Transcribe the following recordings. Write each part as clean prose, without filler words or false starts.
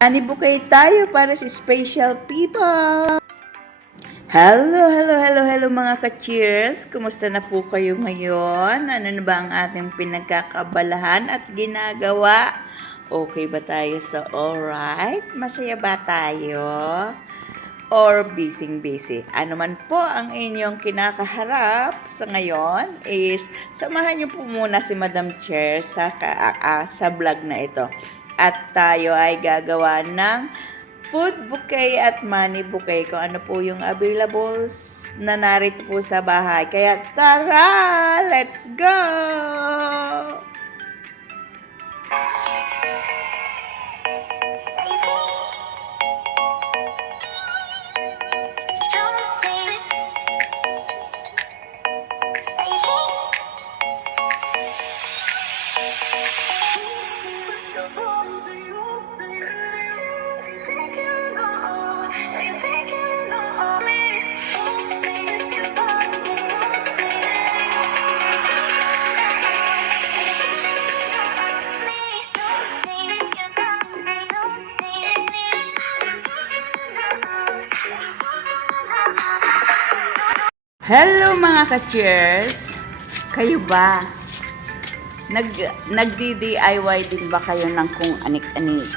Bouquet tayo para sa special people. Hello mga ka-cheers. Kumusta na po kayo ngayon? Ano na ba ang ating pinagkakabalahan at ginagawa? Okay ba tayo sa alright? Masaya ba tayo? Or busy? Ano man po ang inyong kinakaharap sa ngayon is samahan niyo po muna si Madam Chair sa vlog na ito. At tayo ay gagawa ng food bouquet at money bouquet kung ano po yung available na narito po sa bahay. Kaya tara! Let's go! Hello mga ka-cheers! Kayo ba? Nagdi-DIY din ba kayo ng kung anik-anik?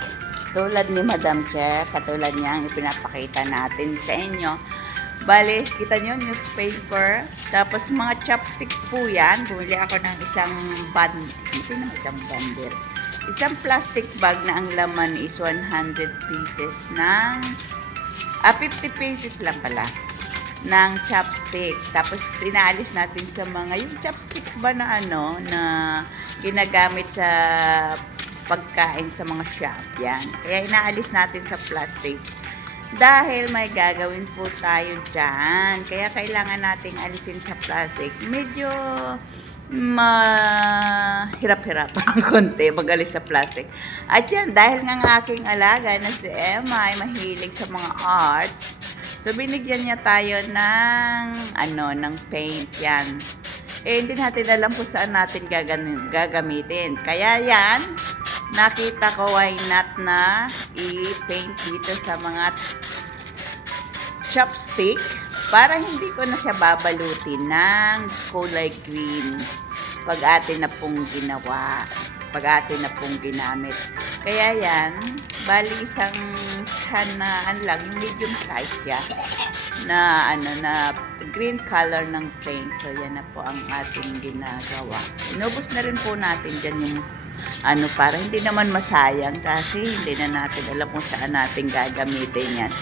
Tulad ni Madam Chair, katulad niya ang ipinapakita natin sa inyo. Bale, kita nyo, newspaper, tapos mga chopstick po yan. Bumili ako ng isang bundle. Isang plastic bag na ang laman is 100 pieces ng 50 pieces lang pala ng chopstick. Tapos inaalis natin sa mga yung chopstick ba na na ginagamit sa pagkain sa mga shop. Yan. Kaya inaalis natin sa plastic. Dahil may gagawin po tayo dyan. Kaya kailangan nating alisin sa plastic. Medyo mahirap-hirap ang konti mag-alis sa plastic. At yan, dahil nga ang aking alaga na si Emma ay mahilig sa mga arts, so, binigyan niya tayo ng, ng paint yan. Hindi natin alam kung saan natin gagamitin. Kaya yan, nakita ko why not na i-paint dito sa mga chopstick para hindi ko na siya babalutin ng kulay green pag atin na pong ginawa, pag atin na pong ginamit. Kaya yan, bali isang can na lang, yung medium size siya na na green color ng paint. So yan na po ang ating ginagawa. Inubos na rin po natin dyan yung para hindi naman masayang kasi hindi na natin alam kung saan natin gagamitin yan.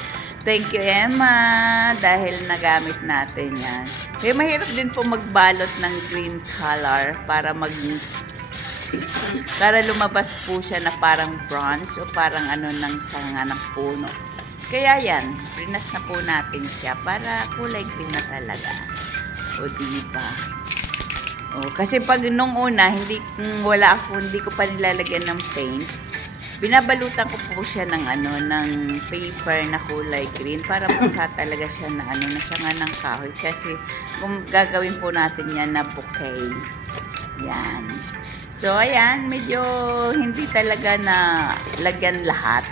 Thank you, Emma, dahil nagamit natin yan. Kaya mahirap din po magbalot ng green color para lumabas po siya na parang bronze o parang ng sanga ng puno. Kaya yan, prinas na po natin siya para kulay green na talaga. O diba? O, kasi pag nung una, hindi ko pa nilalagyan ng paint, binabalutan ko po siya ng ng paper na kulay green para mukha talaga siya na na sanga ng kahoy. Kasi kung gagawin po natin yan na bouquet. Yan. So, ayan, medyo hindi talaga na lagyan lahat.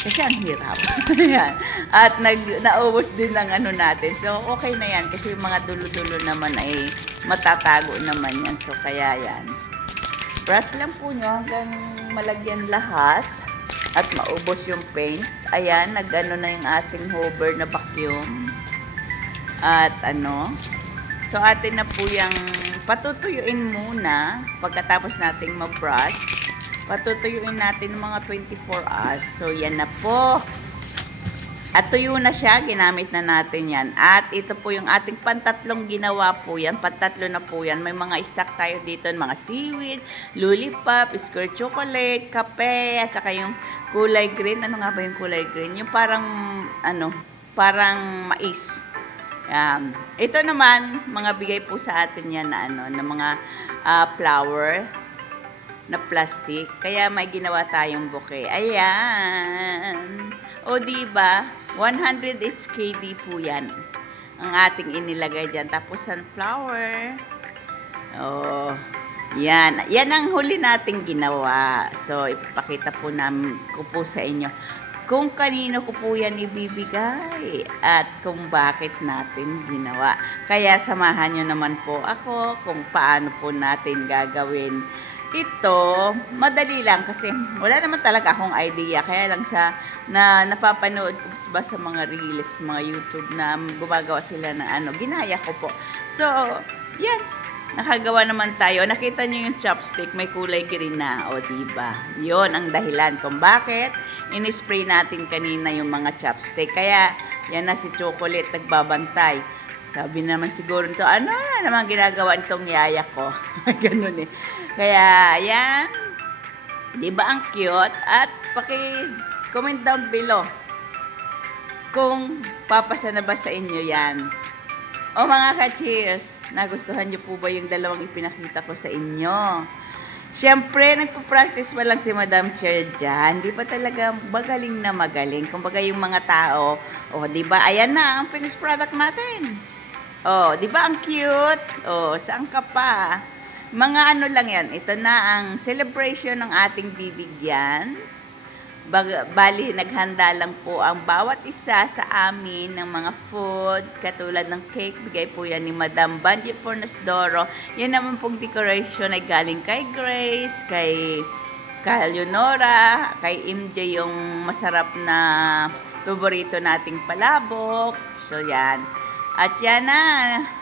Kasi ang hirap. Ayan. At naubos din ng natin. So, okay na yan. Kasi yung mga dulo-dulo naman ay matatago naman yan. So, kaya yan. Brush lang po nyo hanggang malagyan lahat. At maubos yung paint. Ayan, na yung ating hover na vacuum. At so, atin na po yung patutuyuin muna pagkatapos nating mag-brush. Patutuyuin natin mga 24 hours. So, yan na po. At tuyo na siya. Ginamit na natin yan. At ito po yung ating pantatlong ginawa po yan. Pantatlo na po yan. May mga stock tayo dito. Mga seaweed, lollipop, square chocolate, kape, at saka yung kulay green. Ano nga ba yung kulay green? Yung parang, parang mais. Ito naman, mga bigay po sa atin yan na na mga flower na plastic. Kaya may ginawa tayong bouquet. Ayan. O diba? 100 HKD po yan. Ang ating inilagay dyan. Tapos sunflower. Oh. Yan. Yan ang huli nating ginawa. So, ipapakita po namin ko po sa inyo kung kanino ko po yan ibibigay at kung bakit natin ginawa. Kaya samahan nyo naman po ako kung paano po natin gagawin ito. Madali lang kasi wala naman talaga akong idea. Kaya lang siya na napapanood ko ba sa mga reels, mga YouTube na gumagawa sila ng ano. Ginaya ko po. So, yan. Nakagawa naman tayo. Nakita nyo yung chopstick, may kulay green na. O, diba? Yun ang dahilan kung bakit in-spray natin kanina yung mga chopstick. Kaya, yan na si Chocolate nagbabantay. Sabi naman siguro nito, ano na naman ginagawa nitong yaya ko? Ganun eh. Kaya, yan. Diba ang cute? At paki-comment down below kung papasa na ba sa inyo yan. O mga ka-cheers, nagustuhan niyo po ba yung dalawang ipinakita ko sa inyo? Siyempre, nagpo-practice pa lang si Madam Chair dyan. Di pa talaga magaling na magaling. Kumbaga yung mga tao, di ba? Ayan na ang finished product natin. Di ba ang cute? Saan ka pa? Mga ano lang yan. Ito na ang celebration ng ating bibigyan. Bali, naghanda lang po ang bawat isa sa amin ng mga food, katulad ng cake, bigay po yan ni Madam Banji Fornasdoro. Yan naman pong decoration ay galing kay Grace, kay Leonora, kay MJ yung masarap na paborito nating palabok. So, yan. At yan na,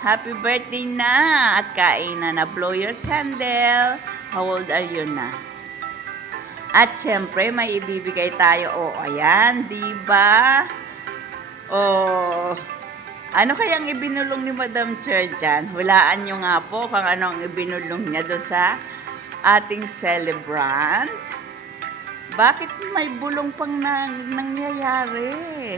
happy birthday na at kain na blow your candle. How old are you na? At syempre, may ibibigay tayo. Ayan, diba? Ano kayang ibinulong ni Madam Chair dyan? Hulaan nyo nga po kung anong ibinulong niya doon sa ating celebrant. Bakit may bulong pang nangyayari?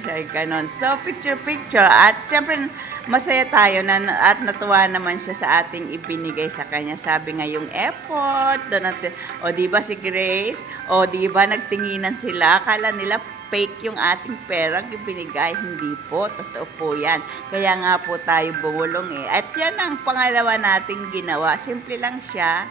Ay, ganon. So, picture-picture. At syempre, masaya tayo at natuwa naman siya sa ating ibinigay sa kanya. Sabi nga yung effort. Diba si Grace? Diba nagtinginan sila? Akala nila fake yung ating perang ibinigay. Hindi po. Totoo po yan. Kaya nga po tayo bumulong eh. At yan ang pangalawa nating ginawa. Simple lang siya.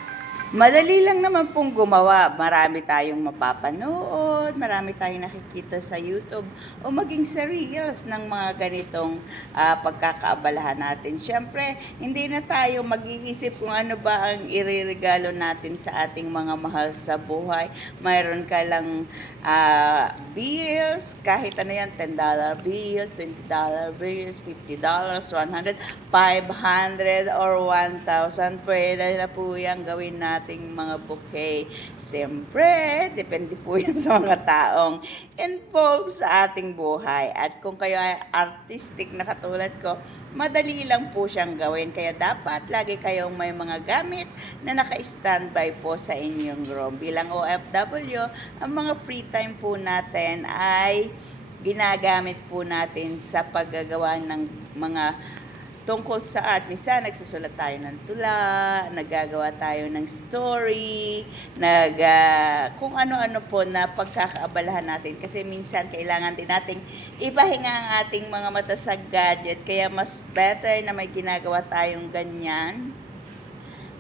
Madali lang naman pong gumawa. Marami tayong mapapanood, marami tayong nakikita sa YouTube o maging sa reels ng mga ganitong pagkakaabalahan natin. Siyempre, hindi na tayo mag-iisip kung ano ba ang ireregalo natin sa ating mga mahal sa buhay. Mayroon ka lang bills, kahit ano yan, $10 bills, $20 bills, $50, $100, $500, or $1,000. Pwede na po yan gawin nating mga bouquet. Siyempre, depende po yan sa mga taong involved sa ating buhay. At kung kayo ay artistic na katulad ko, madali lang po siyang gawin. Kaya dapat lagi kayong may mga gamit na naka-standby po sa inyong room. Bilang OFW, ang mga free time po natin ay ginagamit po natin sa paggagawa ng mga tungkol sa art. Minsan, nagsusulat tayo ng tula, naggagawa tayo ng story, kung ano-ano po na pagkakaabalahan natin. Kasi minsan, kailangan din nating ipahinga ang ating mga mata sa gadget. Kaya mas better na may ginagawa tayong ganyan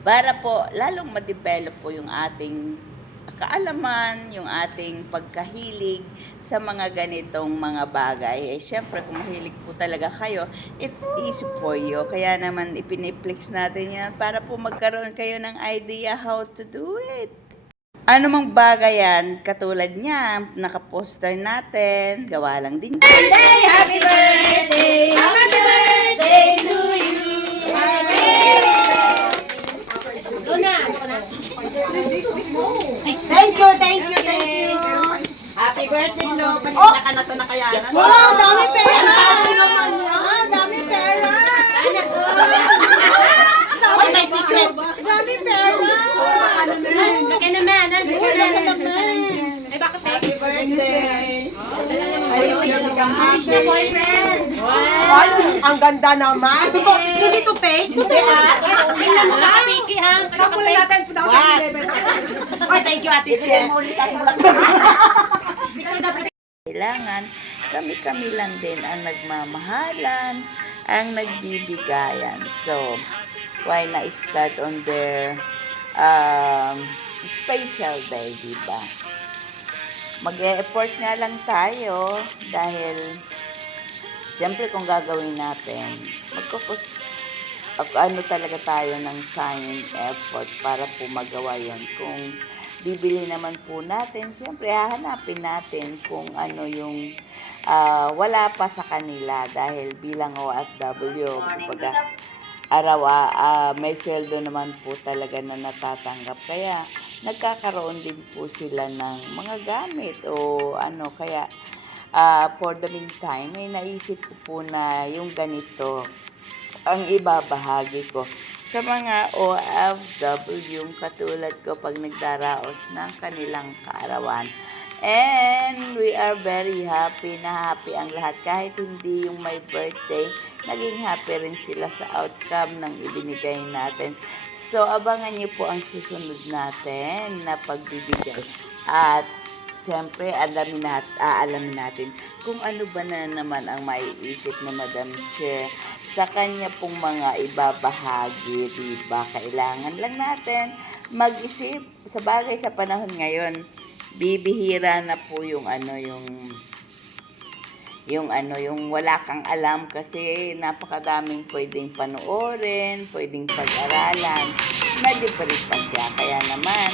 para po lalong ma-develop po yung ating kaalaman, yung ating pagkahilig sa mga ganitong mga bagay. Siyempre, kung mahilig po talaga kayo, it's easy for you. Kaya naman, ipiniplex natin yan para po magkaroon kayo ng idea how to do it. Ano mang bagay yan, katulad niya, nakaposter natin, gawa lang din. Birthday! Happy birthday! Happy birthday to you! Happy Thank you. Happy birthday, Lo. Pasensya ka na sa nakayanan. Wow, dami pera! Dami pera! May secret. Dami pera! Laki naman. Ay, bakit Happy birthday. Happy boyfriend? Ay, ang ganda naman. Hindi to fake? Tingnan mo ka, Piki, ha? Sampulan natin. Oy, thank you, Ate Che. Kailangan kami-kami lang din ang nagmamahalan, ang nagbibigayan. So, why not start on their special day, di ba? Mag-e-effort nga lang tayo dahil siyempre kung gagawin natin, ano talaga tayo ng time, effort para po magawa yon. Kung bibili naman po natin, siyempre hahanapin natin kung ano yung wala pa sa kanila dahil bilang OFW, kumbaga, may sweldo naman po talaga na natatanggap. Kaya nagkakaroon din po sila ng mga gamit o ano. Kaya for the meantime, may naisip ko po na yung ganito ang ibabahagi ko sa mga OFW yung katulad ko pag nagdaraos ng kanilang kaarawan. And we are very happy na happy ang lahat. Kahit hindi yung my birthday, naging happy rin sila sa outcome ng ibinigay natin. So, abangan niyo po ang susunod natin na pagbibigay. At siyempre, aalamin natin kung ano ba na naman ang maiisip ni Madam Chair sa kanya pong mga ibabahagi, diba? Kailangan lang natin mag-isip. Sa bagay sa panahon ngayon, bibihira na po yung wala kang alam kasi napakadaming pwedeng panoorin, pwedeng pag-aralan, na-depress pa siya. Kaya naman,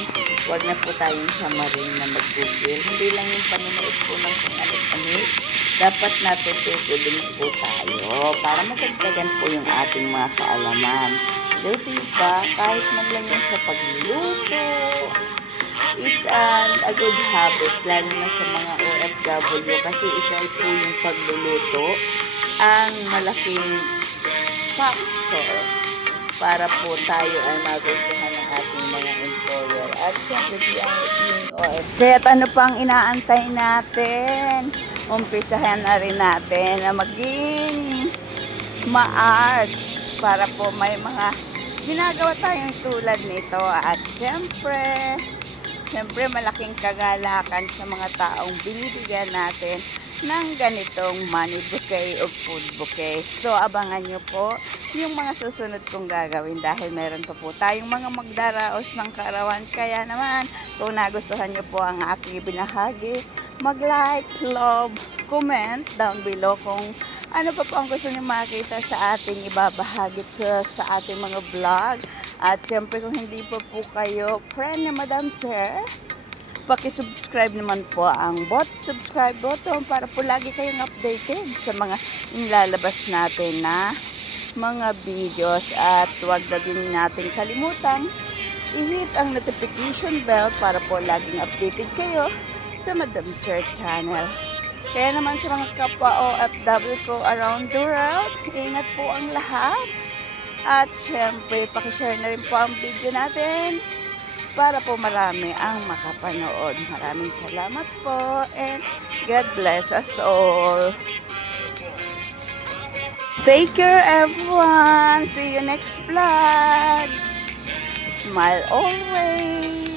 wag na po tayong samarin na mag-google. Hindi lang yung panonood po ng kung ano-ano. Dapat natututo din po tayo para matagdagan po yung ating mga kaalaman. Diba? Kahit man lang yung sa pagluluto, is a good habit, lalo na sa mga OFW kasi isa po yung pagluluto ang malaking factor para po tayo ay magustuhan ng ating mga employer. At siyempre yung OFW. Kaya ano pang inaantay natin? Umpisahan na rin natin na maging maars para po may mga ginagawa tayong tulad nito. At siyempre malaking kagalakan sa mga taong binibigyan natin ng ganitong money bouquet o food bouquet. So, abangan nyo po yung mga susunod kong gagawin dahil meron pa po tayong mga magdaraos ng kaarawan. Kaya naman, kung nagustuhan nyo po ang aking binahagi, mag-like, love, comment down below kung ano pa po ang gusto nyo makita sa ating ibabahagi sa ating mga vlog. At syempre kung hindi pa po kayo friend ni Madam Chair, paki-subscribe naman po ang subscribe button para po lagi kayong updated sa mga nilalabas natin na mga videos. At huwag na din natin kalimutan i-hit ang notification bell para po laging updated kayo sa Madam Chair channel. Kaya naman sa mga kapwa OFW ko around the world, ingat po ang lahat. At syempre, pakishare na rin po ang video natin para po marami ang makapanood. Maraming salamat po and God bless us all. Take care everyone. See you next vlog. Smile always.